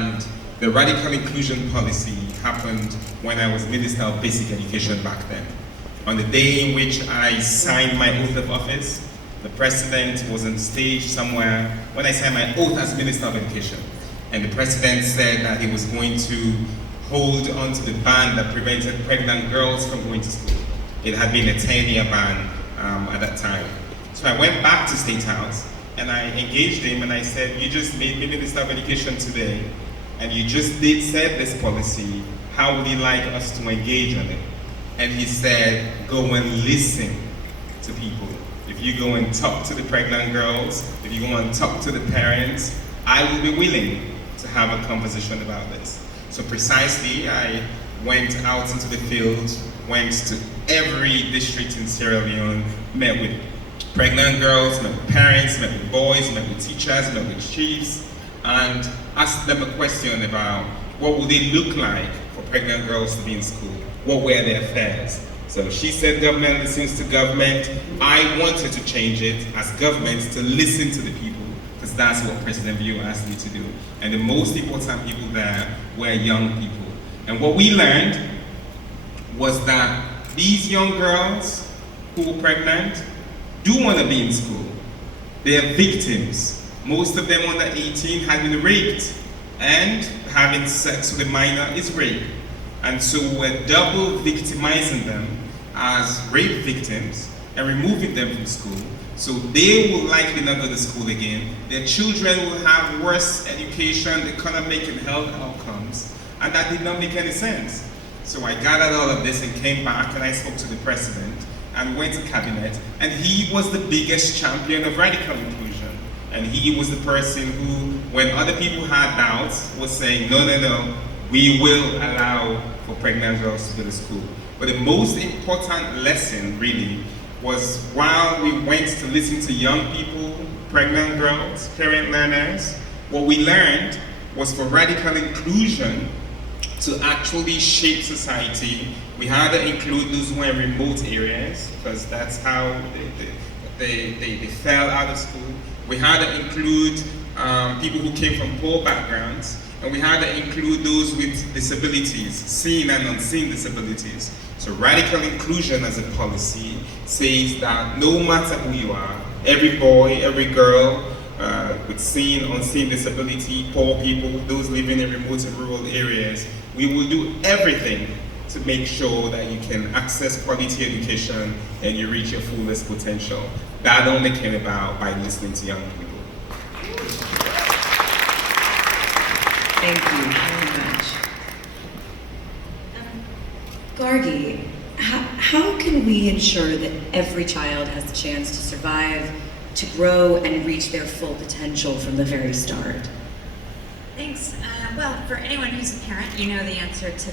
And the radical inclusion policy happened when I was Minister of Basic Education back then. On the day in which I signed my oath of office, the president was on stage somewhere when I signed my oath as Minister of Education. And the president said that he was going to hold on to the ban that prevented pregnant girls from going to school. It had been a 10-year ban at that time. So I went back to State House and I engaged him and I said, you just made me Minister of Education today and you just said this policy, how would you like us to engage on it? And he said, go and listen to people. If you go and talk to the pregnant girls, if you go and talk to the parents, I will be willing to have a conversation about this. So precisely, I went out into the field, went to every district in Sierra Leone, met with pregnant girls, met with parents, met with boys, met with teachers, met with chiefs, and asked them a question about what would it look like for pregnant girls to be in school? What were their fears? So she said government listens to government. I wanted to change it as government to listen to the people, because that's what President Bio asked me to do. And the most important people there were young people. And what we learned was that these young girls who were pregnant do want to be in school. They are victims. Most of them under 18 had been raped, and having sex with a minor is rape. And so we're double victimizing them as rape victims and removing them from school. So they will likely not go to school again. Their children will have worse education, economic and health outcomes. And that did not make any sense. So I gathered all of this and came back and I spoke to the president and went to cabinet. And he was the biggest champion of radical inclusion. And he was the person who, when other people had doubts, was saying, no, no, no, we will allow for pregnant girls to go to school. But the most important lesson, really, was while we went to listen to young people, pregnant girls, parent learners, what we learned was for radical inclusion to actually shape society, we had to include those who were in remote areas, because that's how they fell out of school. We had to include people who came from poor backgrounds, and we had to include those with disabilities, seen and unseen disabilities. So radical inclusion as a policy says that no matter who you are, every boy, every girl with seen, unseen disability, poor people, those living in remote and rural areas, we will do everything to make sure that you can access quality education and you reach your fullest potential. That only came about by listening to young people. Thank you very much. Gargi, how can we ensure that every child has the chance to survive, to grow, and reach their full potential from the very start? Thanks. Well, for anyone who's a parent, you know the answer to